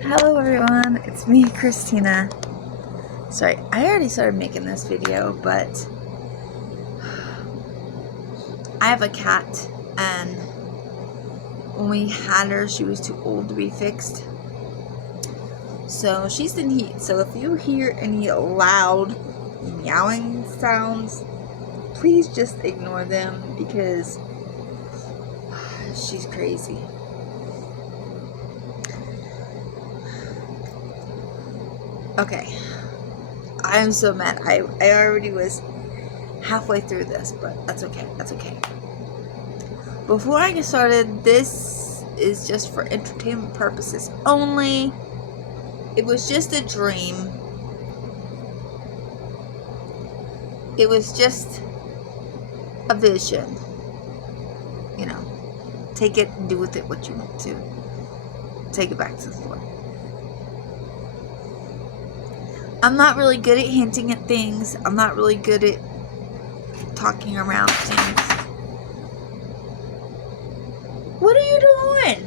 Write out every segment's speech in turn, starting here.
Hello everyone, it's me, Christina. Sorry, I already started making this video, but I have a cat, and when we had her, she was too old to be fixed. So she's in heat. So if you hear any loud meowing sounds, please just ignore them because she's crazy. Okay, I am so mad. I already was halfway through this, but that's okay. That's okay. Before I get started, this is just for entertainment purposes only. It was just a dream. It was just a vision. You know, take it and do with it what you want to. Take it back to the Lord. I'm not really good at hinting at things. I'm not really good at talking around things. What are you doing?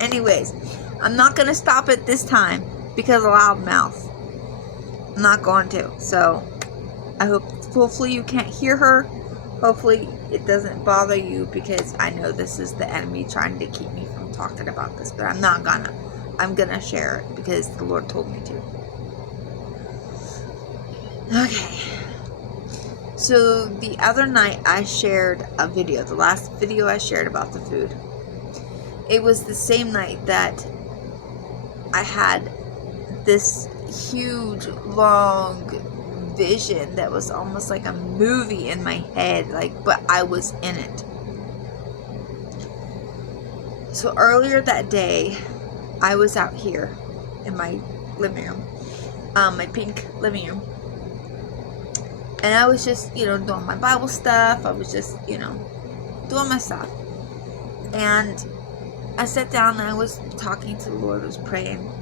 Anyways, I'm not going to stop it this time because of loudmouth. I'm not going to. So, hopefully you can't hear her. Hopefully it doesn't bother you because I know this is the enemy trying to keep me from talking about this. But I'm not gonna. I'm gonna share it because the Lord told me to. Okay. So the other night I shared a video. The last video I shared about the food. It was the same night that I had this huge, long vision that was almost like a movie in my head, but I was in it. So earlier that day, I was out here in my living room, my pink living room, and I was just, doing my Bible stuff. I was just, doing my stuff, and I sat down and I was talking to the Lord. I was praying.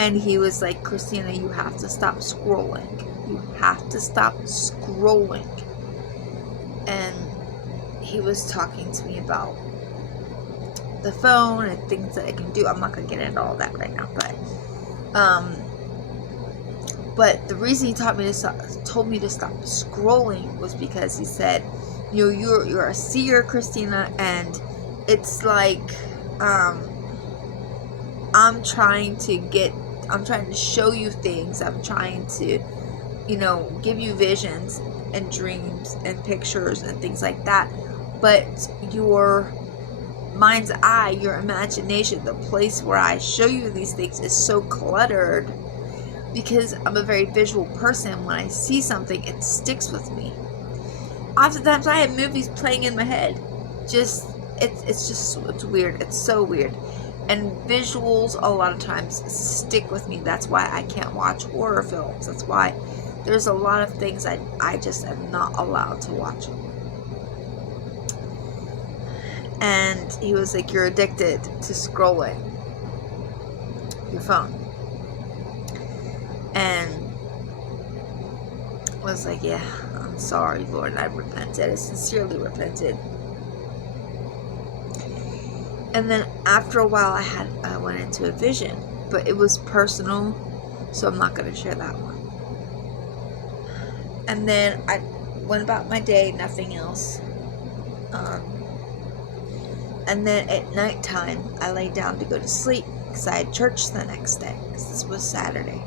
And he was like, Christina, you have to stop scrolling. You have to stop scrolling. And he was talking to me about the phone and things that I can do. I'm not going to get into all that right now. But the reason he told me to stop scrolling was because he said, you're a seer, Christina, and it's like, I'm trying to show you things. I'm trying to, give you visions and dreams and pictures and things like that. But your mind's eye, your imagination, the place where I show you these things is so cluttered because I'm a very visual person. When I see something, it sticks with me. Oftentimes I have movies playing in my head. It's weird. It's so weird. And visuals a lot of times stick with me. That's why I can't watch horror films. That's why there's a lot of things I just am not allowed to watch. And he was like, you're addicted to scrolling your phone. And I was like, yeah, I'm sorry, Lord. I repented. I sincerely repented. And then after a while, I went into a vision, but it was personal, so I'm not going to share that one. And then I went about my day, nothing else. And then at nighttime, I laid down to go to sleep because I had church the next day, because this was Saturday.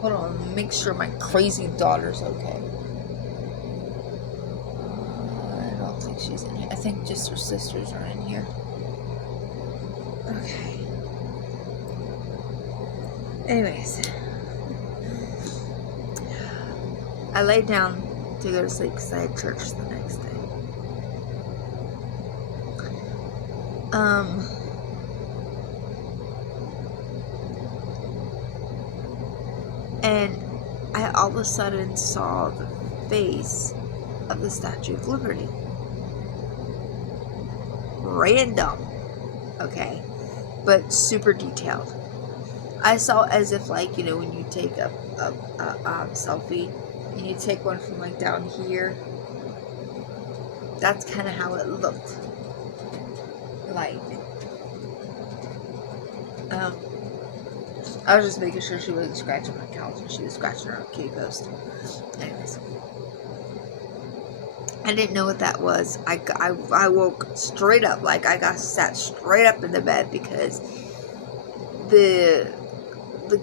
Hold on, make sure my crazy daughter's okay. She's in here. I think just her sisters are in here. Okay. Anyways, I laid down to go to sleep because I had church the next day. And I all of a sudden saw the face of the Statue of Liberty. Random, okay, but super detailed. I saw as if, when you take a selfie and you take one from like down here, that's kind of how it looked like. I was just making sure she wasn't scratching my couch and she was scratching her kitty post. Anyways, I didn't know what that was. I woke straight up, like I got sat straight up in the bed because the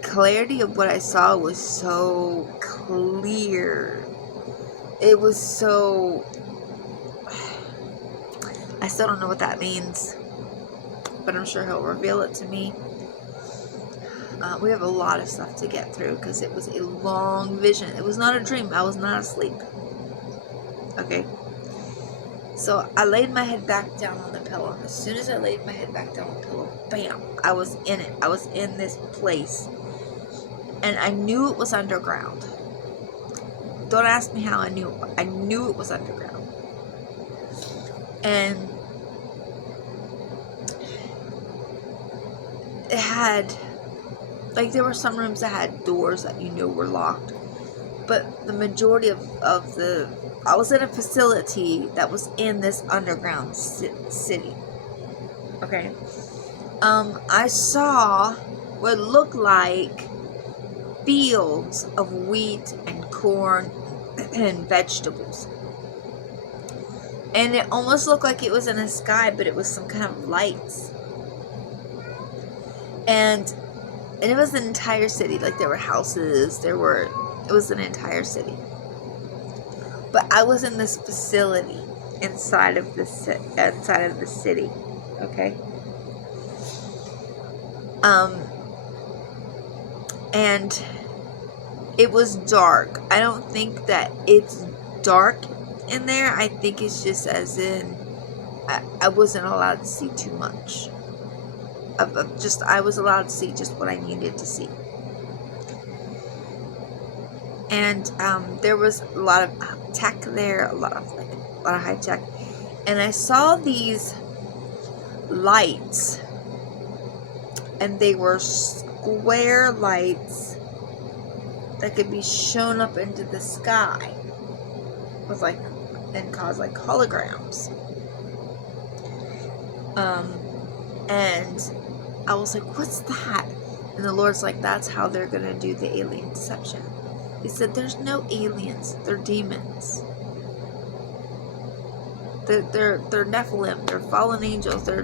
clarity of what I saw was so clear. It was so, I still don't know what that means, but I'm sure he'll reveal it to me. We have a lot of stuff to get through because it was a long vision. It was not a dream. I was not asleep. Okay. So I laid my head back down on the pillow. And as soon as I laid my head back down on the pillow, bam, I was in it. I was in this place. And I knew it was underground. Don't ask me how I knew it, but I knew it was underground. And it had, like, there were some rooms that had doors that were locked. But the majority of I was in a facility that was in this underground city. Okay. I saw what looked like fields of wheat and corn and vegetables. And it almost looked like it was in the sky, but it was some kind of lights. And it was an entire city. Like, there were houses, it was an entire city. But I was in this facility inside of the city. Okay? And it was dark. I don't think that it's dark in there. I think it's just as in I wasn't allowed to see too much. I was allowed to see just what I needed to see. And there was a lot of tech there, a lot of high tech. And I saw these lights, and they were square lights that could be shown up into the sky with and cause holograms. And I was like, what's that? And the Lord's like, that's how they're gonna do the alien deception. He said, there's no aliens, they're demons. They're Nephilim, they're fallen angels, they're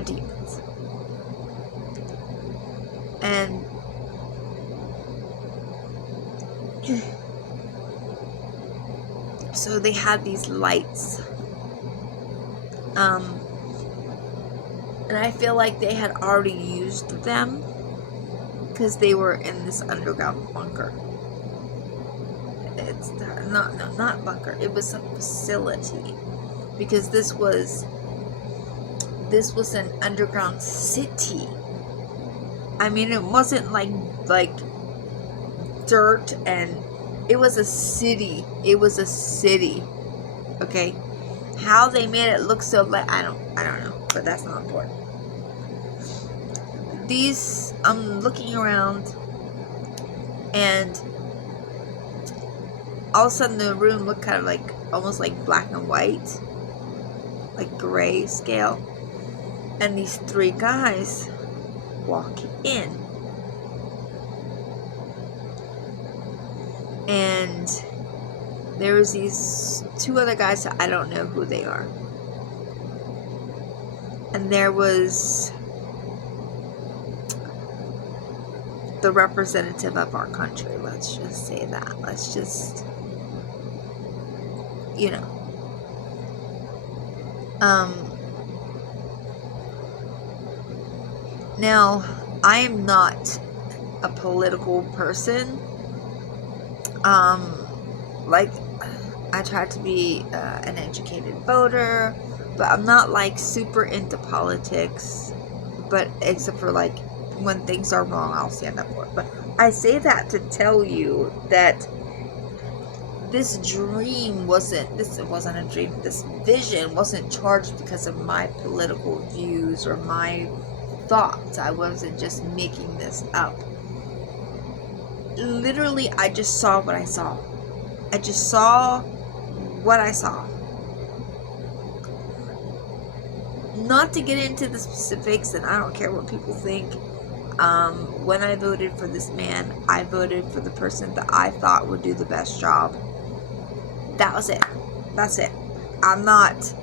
demons. And so they had these lights. And I feel like they had already used them because they were in this underground bunker. It's not bunker. It was a facility because this was an underground city. I mean, it wasn't like dirt, and it was a city. It was a city. Okay, how they made it look so I don't know, but that's not important. I'm looking around, and all of a sudden the room looked kind of almost like black and white, like gray scale, and these three guys walk in, and there was these two other guys that I don't know who they are, and there was the representative of our country. Let's just say that. Let's just, now, I am not a political person. I try to be an educated voter, but I'm not super into politics, but except for when things are wrong, I'll stand up for it. But I say that to tell you that this wasn't a dream. This vision wasn't charged because of my political views or my thoughts. I wasn't just making this up. literally, I just saw what I saw. I just saw what I saw. Not to get into the specifics, and I don't care what people think. When I voted for this man, I voted for the person that I thought would do the best job. That was it. That's it. I'm not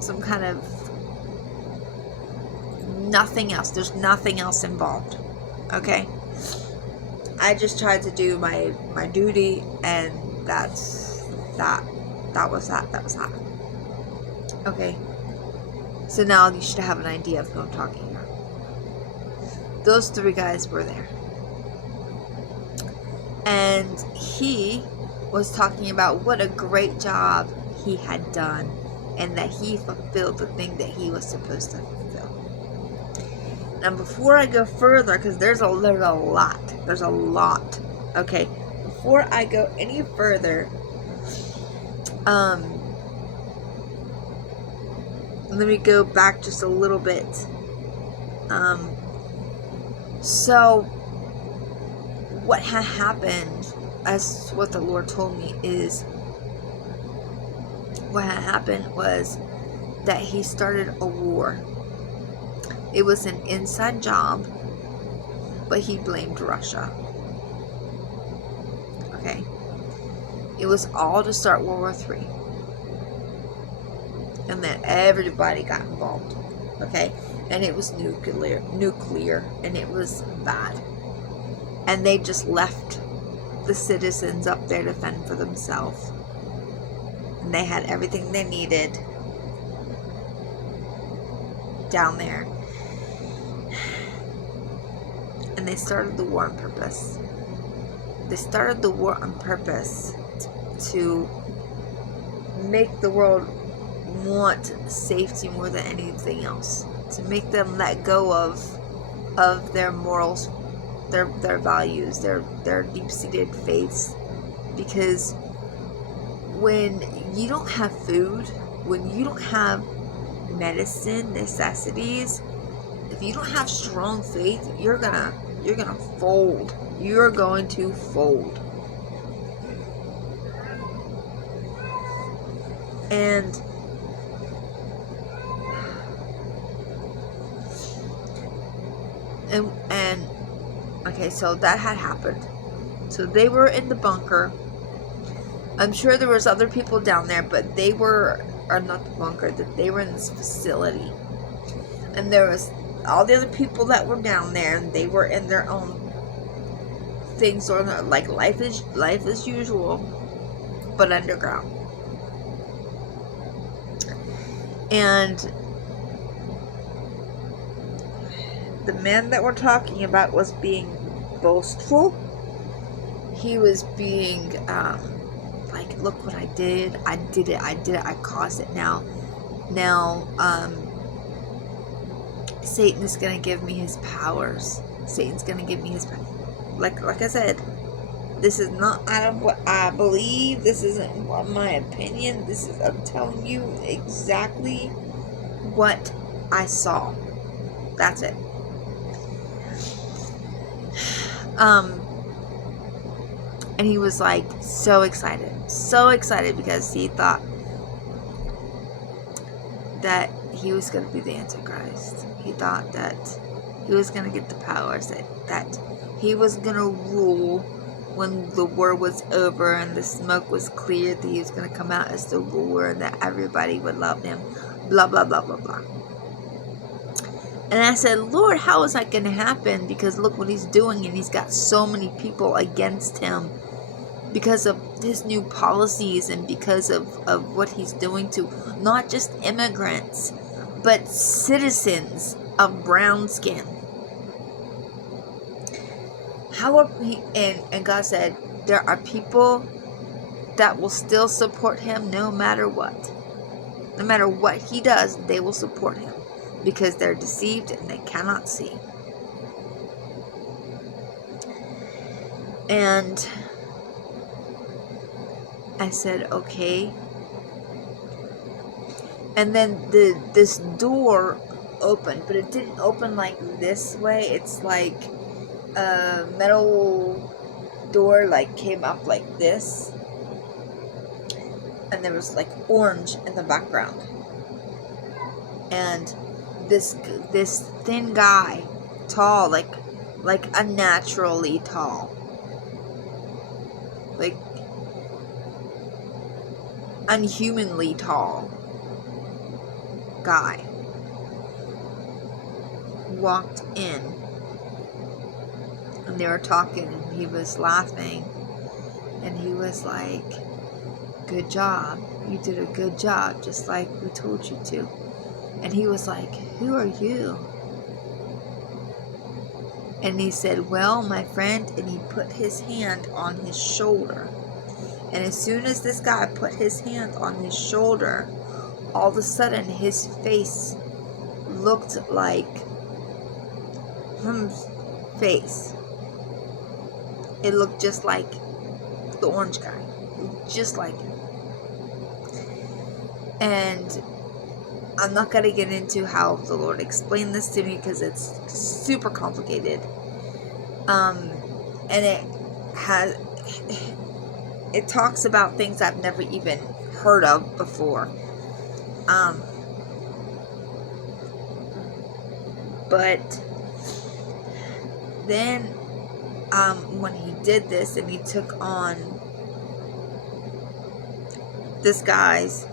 some kind of nothing else. There's nothing else involved. Okay? I just tried to do my duty, and that's that. That was that. That was that. Okay? So now you should have an idea of who I'm talking about. Those three guys were there. And he was talking about what a great job he had done, and that he fulfilled the thing that he was supposed to fulfill. Now, before I go further, because there's a lot. Okay, before I go any further, let me go back just a little bit. So what had happened, as what the Lord told me, is what had happened was that he started a war. It was an inside job, but he blamed Russia. Okay? It was all to start World War III. And then everybody got involved. Okay? And it was nuclear, and it was bad. And they just left the citizens up there to fend for themselves. And they had everything they needed down there. And they started the war on purpose. They started the war on purpose to make the world want safety more than anything else. To make them let go of their morals, their values, their deep-seated faiths. Because when you don't have food, when you don't have medicine, necessities, if you don't have strong faith, you're gonna fold. You're going to fold. And okay, so that had happened. So they were in the bunker. I'm sure there was other people down there, but they were, or not the bunker, that they were in this facility. And there was all the other people that were down there, and they were in their own things, or like life as usual, but underground. And the man that we're talking about was being boastful. He was being like, look what I did. I did it. I caused it. Now Satan is going to give me his powers. Satan's going to give me his powers. Like I said, this is not out of what I believe. This isn't my opinion. This is, I'm telling you exactly what I saw. That's it. And he was like so excited because he thought that he was going to be the Antichrist. He thought that he was going to get the powers, that he was going to rule when the war was over and the smoke was cleared, that he was going to come out as the ruler and that everybody would love him. Blah, blah, blah, blah, blah. And I said, Lord, how is that going to happen? Because look what he's doing, and he's got so many people against him because of his new policies and because of what he's doing to not just immigrants, but citizens of brown skin. How are he? And God said, there are people that will still support him no matter what. No matter what he does, they will support him. Because they're deceived and they cannot see. And I said, okay. And then this door opened, but it didn't open like this way. It's like a metal door like came up like this, and there was like orange in the background, and this thin guy, tall, like unnaturally tall, like unhumanly tall guy walked in, and they were talking, and he was laughing, and he was like, "Good job, you did a good job, just like we told you to." And he was like, "Who are you?" And he said, "Well, my friend," and he put his hand on his shoulder. And as soon as this guy put his hand on his shoulder, all of a sudden his face looked like his face. It looked just like the orange guy. Just like him. And I'm not going to get into how the Lord explained this to me because it's super complicated. And it talks about things I've never even heard of before. But then when he did this and he took on this guy's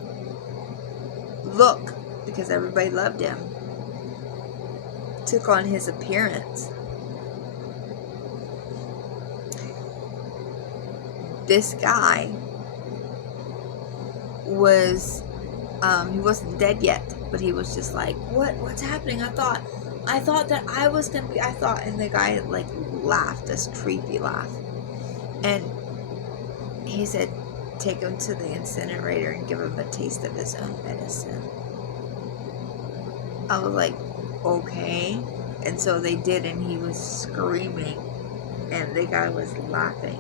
look, because everybody loved him, took on his appearance, this guy was he wasn't dead yet, but he was just like, what's happening? I thought that I was gonna be, and the guy like laughed, this creepy laugh, and he said, "Take him to the incinerator and give him a taste of his own medicine." I was like, okay. And so they did, and he was screaming, and the guy was laughing.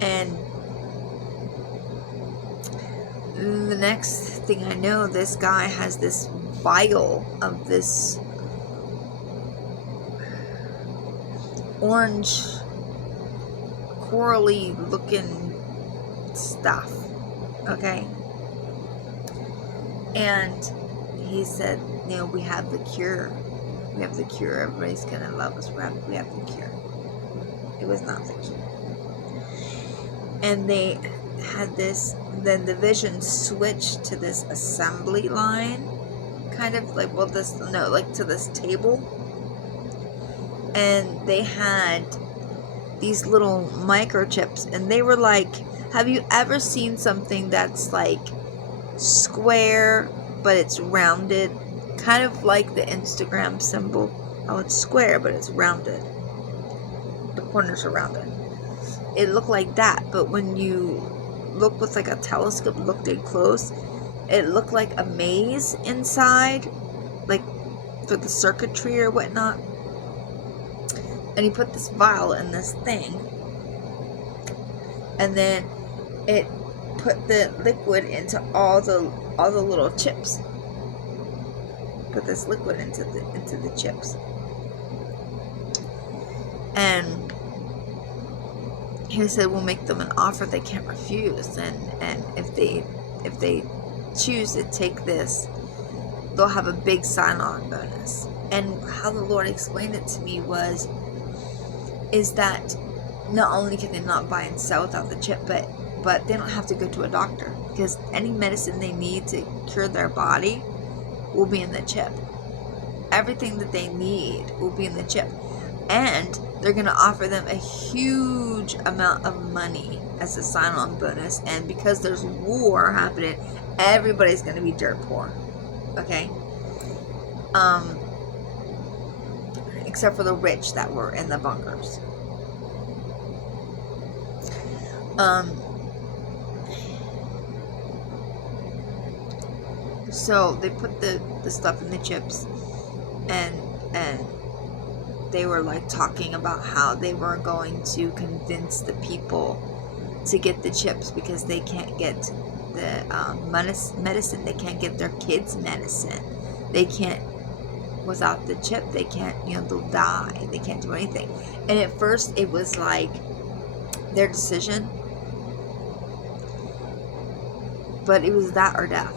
And the next thing I know, this guy has this vial of this orange, corally looking stuff, okay? And he said, we have the cure. We have the cure. Everybody's gonna love us. We have the cure. It was not the cure. And they had this, then the vision switched to this assembly line, kind of like, to this table. And they had these little microchips, and they were like, have you ever seen something that's like square, but it's rounded? Kind of like the Instagram symbol. Oh, it's square, but it's rounded. The corners are rounded. It looked like that, but when you look with like a telescope, looked in close, it looked like a maze inside, like for the circuitry or whatnot. And he put this vial in this thing, and then it put the liquid into all the little chips. Put this liquid into the chips, and he said, we'll make them an offer they can't refuse, and if they choose to take this, they'll have a big sign-on bonus. And how the Lord explained it to me is that not only can they not buy and sell without the chip, but they don't have to go to a doctor, because any medicine they need to cure their body will be in the chip. Everything that they need will be in the chip. And they're going to offer them a huge amount of money as a sign-on bonus. And because there's war happening, everybody's going to be dirt poor. Okay? Except for the rich that were in the bunkers. So they put the stuff in the chips, and they were like talking about how they were going to convince the people to get the chips because they can't get the medicine. They can't get their kids medicine. They can't without the chip, they can't, they'll die. They can't do anything. And at first, it was like their decision, but it was that or death,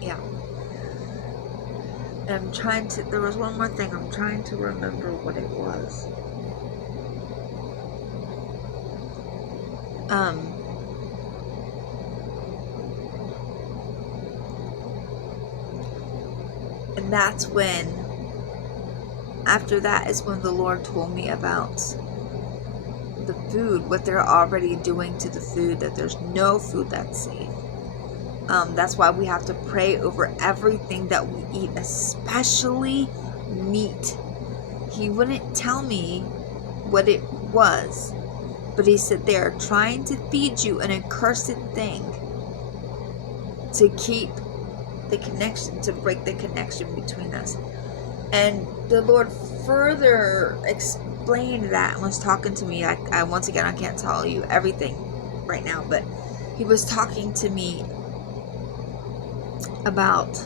Yeah. And there was one more thing. I'm trying to remember what it was. And that's when, after that is when the Lord told me about the food, what they're already doing to the food, that there's no food that's safe. That's why we have to pray over everything that we eat, especially meat. He wouldn't tell me what it was, but he said they are trying to feed you an accursed thing to keep the connection, to break the connection between us. And the Lord further explained that and was talking to me. I once again, I can't tell you everything right now, but he was talking to me about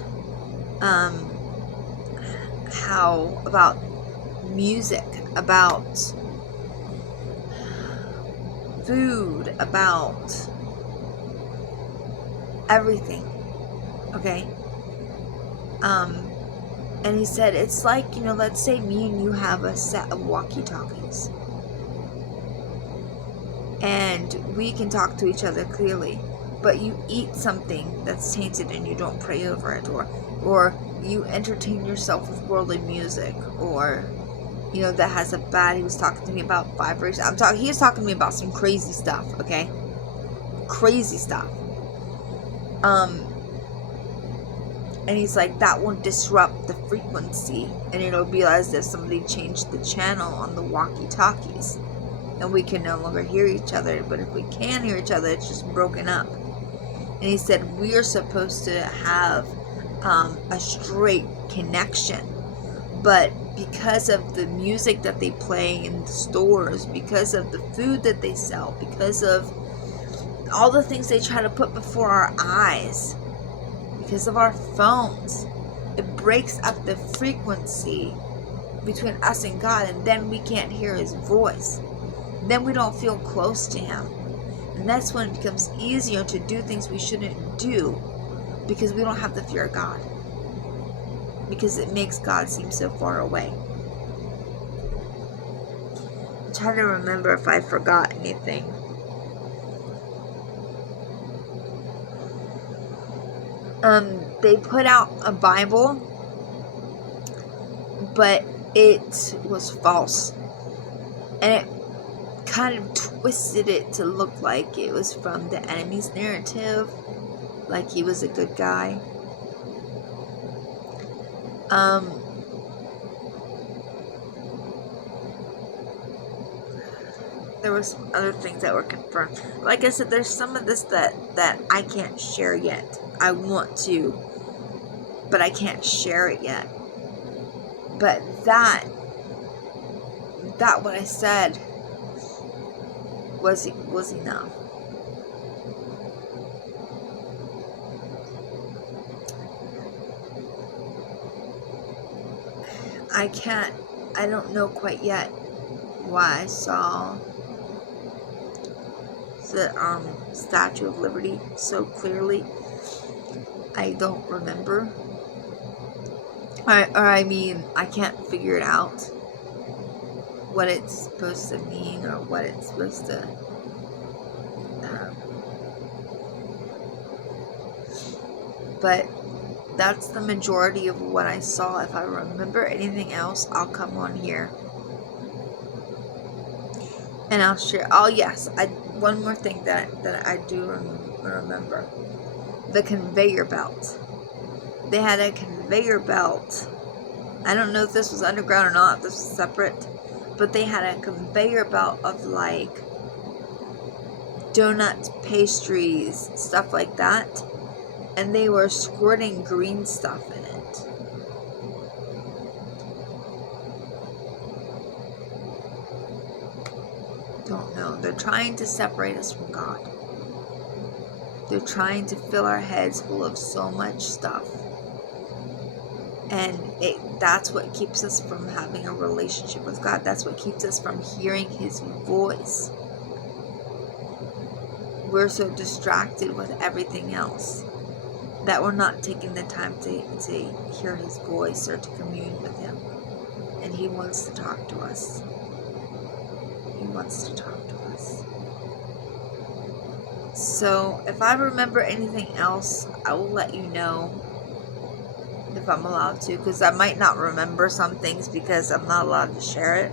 about music, about food, about everything. Okay? And he said, it's like, let's say me and you have a set of walkie-talkies. And we can talk to each other clearly. But you eat something that's tainted and you don't pray over it. Or you entertain yourself with worldly music. Or, that has he was talking to me about vibration. He was talking to me about some crazy stuff, okay? Crazy stuff. And he's like, that won't disrupt the frequency. And it'll be as if somebody changed the channel on the walkie-talkies. And we can no longer hear each other. But if we can hear each other, it's just broken up. And he said, we are supposed to have a straight connection. But because of the music that they play in the stores, because of the food that they sell, because of all the things they try to put before our eyes, because of our phones, it breaks up the frequency between us and God, and then we can't hear his voice. Then we don't feel close to him. And that's when it becomes easier to do things we shouldn't do, because we don't have the fear of God. Because it makes God seem so far away. I'm trying to remember if I forgot anything. They put out a Bible, but it was false. And it kind of twisted it to look like it was from the enemy's narrative, like he was a good guy. There were some other things that were confirmed. Like I said, there's some of this that I can't share yet. I want to, but I can't share it yet. But that what I said was enough. I don't know quite yet why I saw the Statue of Liberty so clearly. I don't remember. I can't figure it out what it's supposed to mean or what it's supposed to but that's the majority of what I saw. If I remember anything else, I'll come on here and I'll share. Oh yes, one more thing that I do remember: the conveyor belt. They had a conveyor belt. I don't know if this was underground or not. This was separate, but they had a conveyor belt of like donuts, pastries, stuff like that. And they were squirting green stuff in it. don't know. They're trying to separate us from God. They're trying to fill our heads full of so much stuff. And that's what keeps us from having a relationship with God. That's what keeps us from hearing His voice. We're so distracted with everything else that we're not taking the time to hear His voice or to commune with Him. And He wants to talk to us. He wants to talk to us. So if I remember anything else, I will let you know if I'm allowed to, because I might not remember some things because I'm not allowed to share it.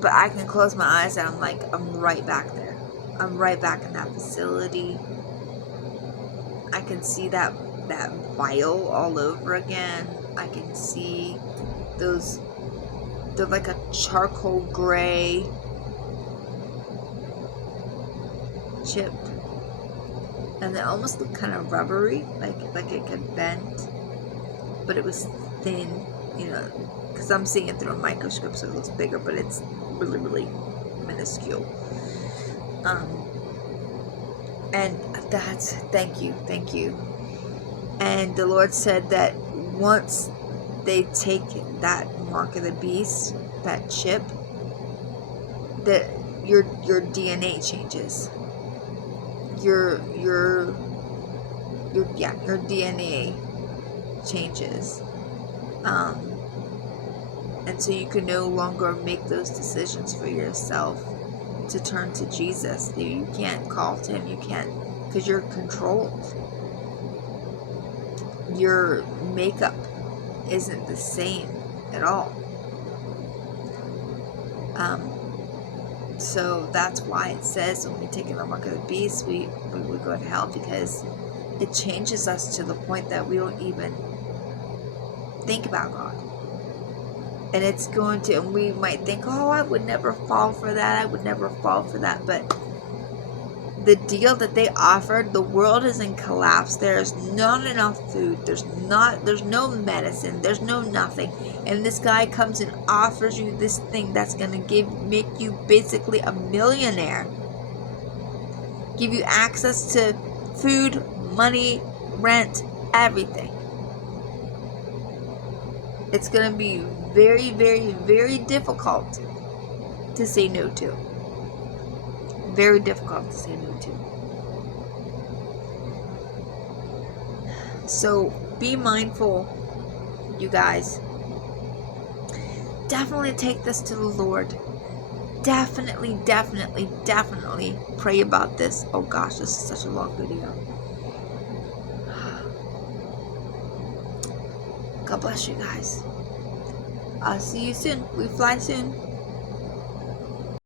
But I can close my eyes and I'm right back there. I'm right back in that facility. I can see that vial all over again. I can see they're like a charcoal gray chip. And they almost look kind of rubbery, like it could bend. But it was thin, because I'm seeing it through a microscope, so it looks bigger, but it's really, really minuscule. And that's, thank you. And the Lord said that once they take that mark of the beast, that chip, that your DNA changes. Your DNA changes. And so you can no longer make those decisions for yourself to turn to Jesus. You can't call to Him. You can't, because you're controlled. Your makeup isn't the same at all. So that's why it says when we take the mark of the beast, we go to hell, because it changes us to the point that we don't even think about God. And it's going to, and we might think, oh, I would never fall for that. But the deal that they offered, the world is in collapse. There's not enough food. There's no medicine. There's no nothing. And this guy comes and offers you this thing that's going to make you basically a millionaire. Give you access to food, money, rent, everything. It's going to be very, very, very difficult to say no to. Very difficult to say no to. So be mindful, you guys. Definitely take this to the Lord. Definitely pray about this. Oh gosh, this is such a long video. God bless you guys. I'll see you soon. We fly soon.